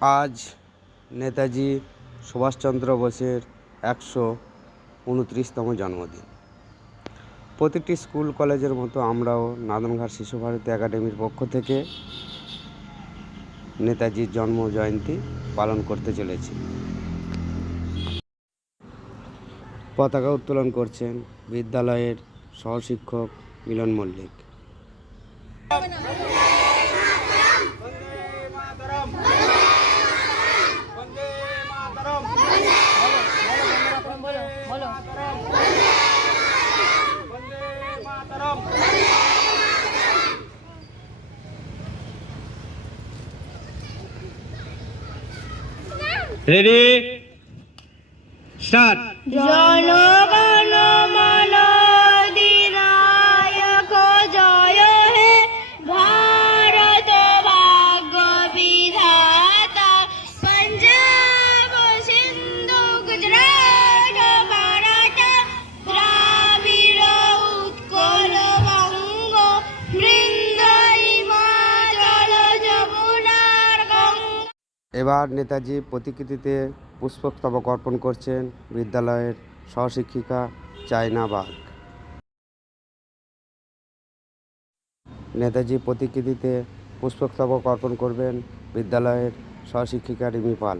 আজ নেতাজি সুভাষচন্দ্র বোসের একশো উনত্রিশতম জন্মদিন। প্রতিটি স্কুল, কলেজের মতো আমরাও নাদনঘাট শিশু ভারতী একাডেমির পক্ষ থেকে নেতাজির জন্ম জয়ন্তী পালন করতে চলেছি। পতাকা উত্তোলন করছেন বিদ্যালয়ের সহশিক্ষক মিলন মল্লিক। রেডি স্টার্ট জনগণ এবার নেতাজি প্রতিকৃতিতে পুষ্পস্তবক অর্পণ করছেন বিদ্যালয়ের সহশিক্ষিকা চায়না বাগ নেতাজি প্রতিকৃতিতে পুষ্পস্তবক অর্পণ করবেন বিদ্যালয়ের সহশিক্ষিকা রিমি পাল।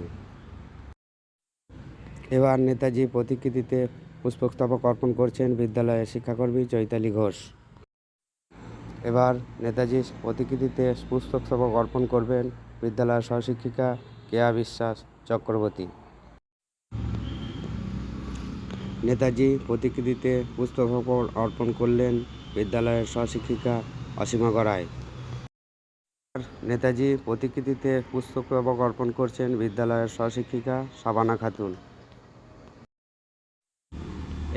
এবার নেতাজি প্রতিকৃতিতে পুষ্পস্তবক অর্পণ করছেন বিদ্যালয়ের শিক্ষাকর্মী চৈতালি ঘোষ। এবার নেতাজি প্রতিকৃতিতে পুষ্পস্তবক অর্পণ করবেন বিদ্যালয়ের সহশিক্ষিকা কেয়া বিশ্বাস চক্রবর্তী। নেতাজি প্রতিকৃতিতে পুষ্পস্তবক অর্পণ করলেন বিদ্যালয়ের সহশিক্ষিকা অসীমা গড়াই। নেতাজি প্রতিকৃতিতে পুষ্পস্তবক অর্পণ করছেন বিদ্যালয়ের সহশিক্ষিকা সাবানা খাতুন।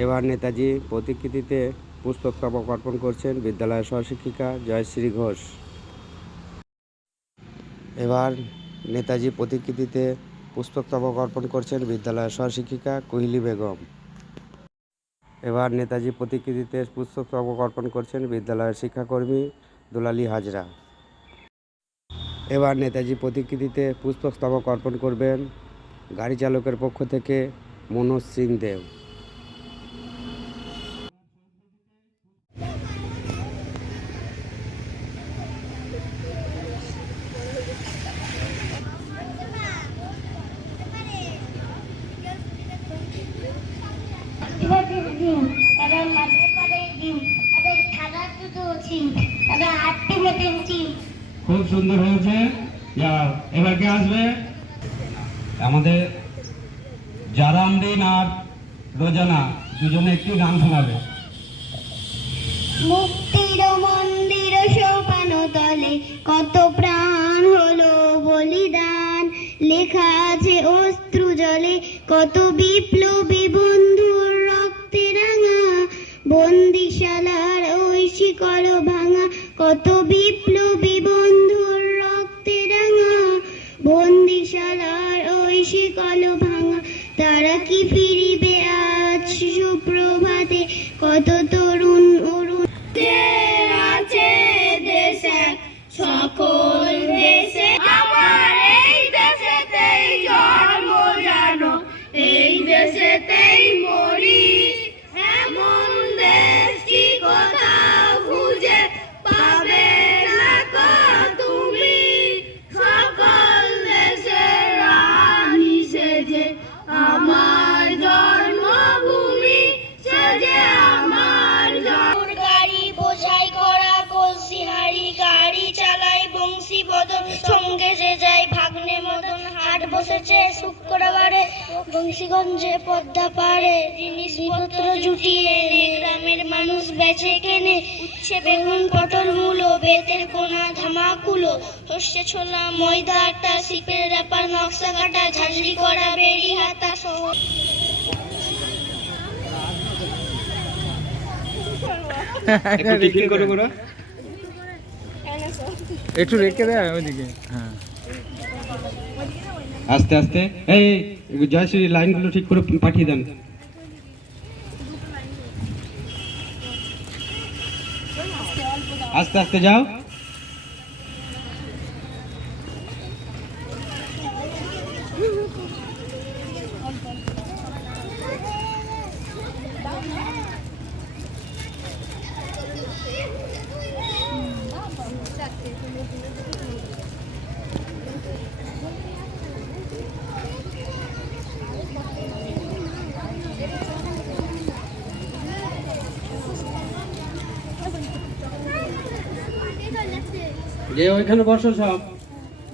এবার নেতাজি প্রতিকৃতিতে পুষ্পস্তবক অর্পণ করছেন বিদ্যালয়ের সহশিক্ষিকা জয়শ্রী ঘোষ। এবার নেতাজি প্রতিকৃতিতে পুষ্পস্তবক অর্পণ করছেন বিদ্যালয়ের সহশিক্ষিকা কোহলি বেগম। এবার নেতাজি প্রতিকৃতিতে পুষ্পস্তবক অর্পণ করছেন বিদ্যালয়ের শিক্ষাকর্মী দুলালী হাজরা। এবার নেতাজি প্রতিকৃতিতে পুষ্পস্তবক অর্পণ করবেন গাড়ি চালকের পক্ষ থেকে মনোজ সিং দেব। খুব সুন্দর হয়েছে। এবার কে আসবে? আমাদের জারামদিন আর রোজানা দুজনে একটি গান শোনাবে। মুক্তির মন্দির সোপান তলে কত প্রাণ হলো বলিদান। লেখা আছে অশ্রু জলে কত বিপ্লবী বন্ধুর রক্তে রাঙা। বন্দিশালার ওই শিকল ভাঙা কত বিপ্লবী হাট শুক্রবারে বংশীগঞ্জে পদ্মা পারে জিনিসপত্র জুটিয়ে এনে গ্রামের মানুষ বেচে কেনে। উচ্ছে বেগুন পটল মূলো বেতের কোনা ধামাকুলো সর্ষে ছোলা ময়দা আটা শিপের ব্যাপার নকশা কাটা ঝাঁঝরি করা বেরি হাতা সহ। একটু টিফিন করে করো। একটু রেখে দেয় ওইদিকে হ্যাঁ। আস্তে আস্তে। এই জয়শ্রী লাইনগুলো ঠিক করে পাঠিয়ে দেন। আস্তে আস্তে যাও। যে ওইখানে বসো সব।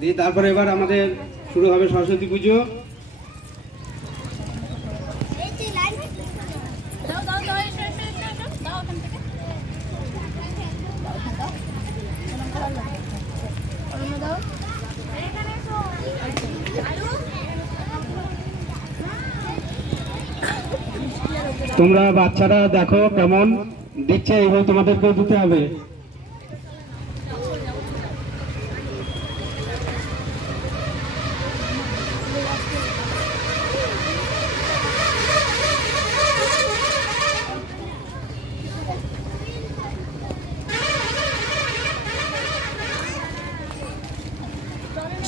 দিয়ে তারপরে এবার আমাদের শুরু হবে সরস্বতী পুজো। তোমরা বাচ্চারা দেখো কেমন দিচ্ছে এবং তোমাদেরকেও দিতে হবে।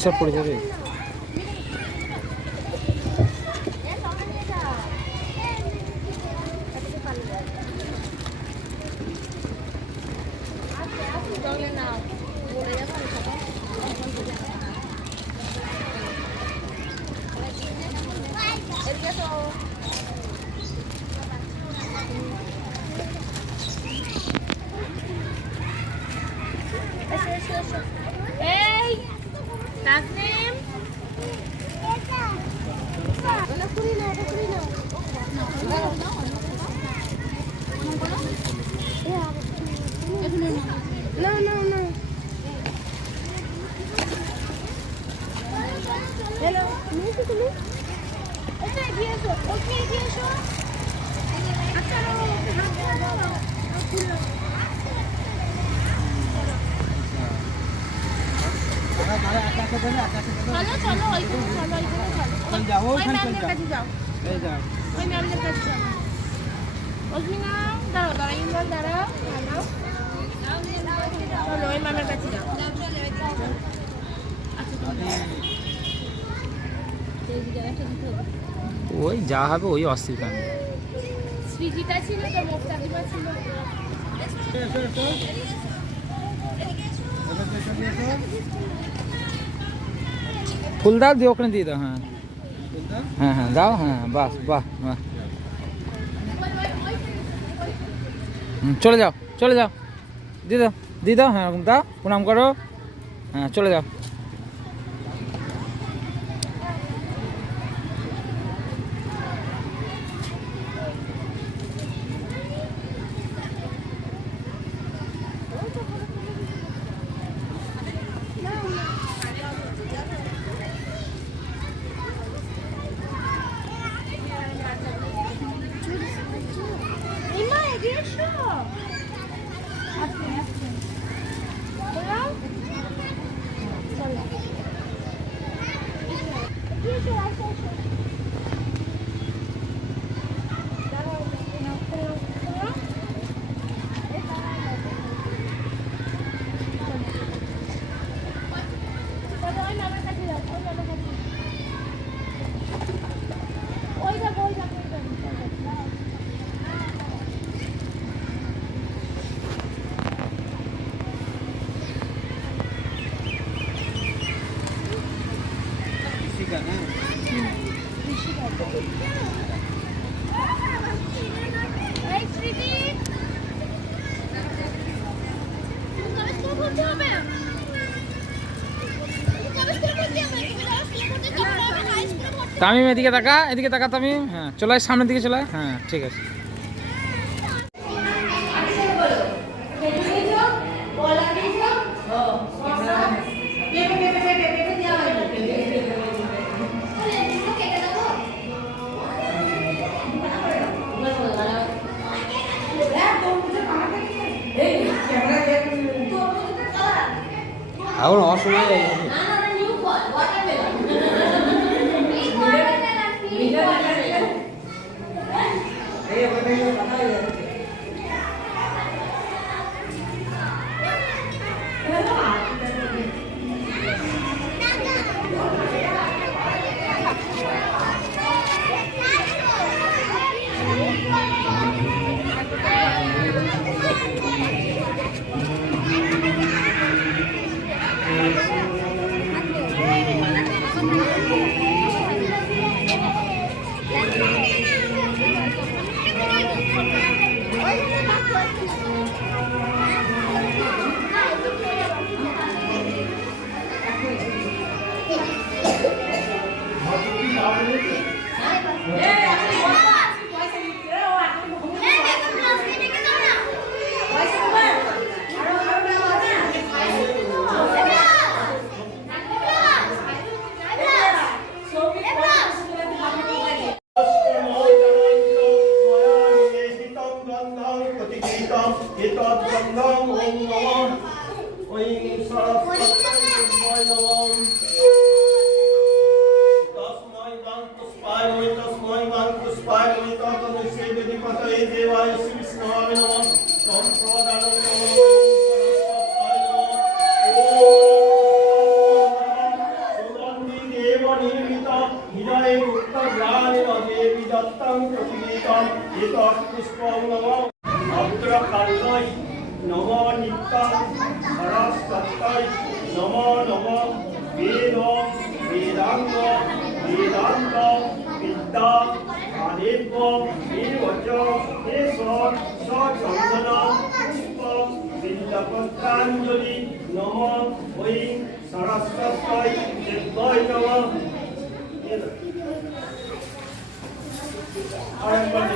সব পড়ে যাবে এই না না না না। হ্যালো তুমি কি তুমি এটা এগিয়ে এসো ওকে এগিয়ে এসো আচ্ছা ওকে হাত দাও দাও খুলো চলো চলো ওইখানে চলো ওইখানে চলো ওই কাছে যাও। ওই ম্যামদের কাছে যাও। অজমিনা দাঁড়াও দাঁড়াও ইমরান দাঁড়াও দাঁড়াও চলো ওই ম্যামের কাছে যাও ওই যা হবে ওই অস্থির সৃজিতা ছিল তো মোস্তাকিমা ছিল ফুল দাও দিয়ে ওখানে দিয়ে দাও হ্যাঁ। হ্যাঁ হ্যাঁ দাও হ্যাঁ বাস বাহ বাহ। হুম, চলে যাও চলে যাও। দিয়ে দাও দিয়ে দাও হ্যাঁ দাও প্রণাম করো। হ্যাঁ চলে যাও ইমা এগিয়ে এসো আস্তে আস্তে দাঁড়াও চলো এগিয়ে এসো আসো আসো দাঁড়াও নাও নাও নাও এই দাঁড়াও চলো ওই মামার কাছে যাও ওই মামার কাছে ওই যাব ওই যাব ওই যাব চলো এই স্মৃতি কবে স্কুল করতে হবে কবে স্কুল করতে হবে তুমি যাও স্কুল করতে কি হবে হাই স্কুল করতে তামিম এদিকে তাকা এদিকে তাকা তামিম। হ্যাঁ চলে আয় সামনের দিকে চলে আয়। হ্যাঁ ঠিক আছে। এখন অসময়ে পুষ্প নির্বচ এ সচন্দন পুষ্প বিদ্যাপত্রাঞ্জলি নম ঐ সরস্বতী দেবয় নম। আর একবার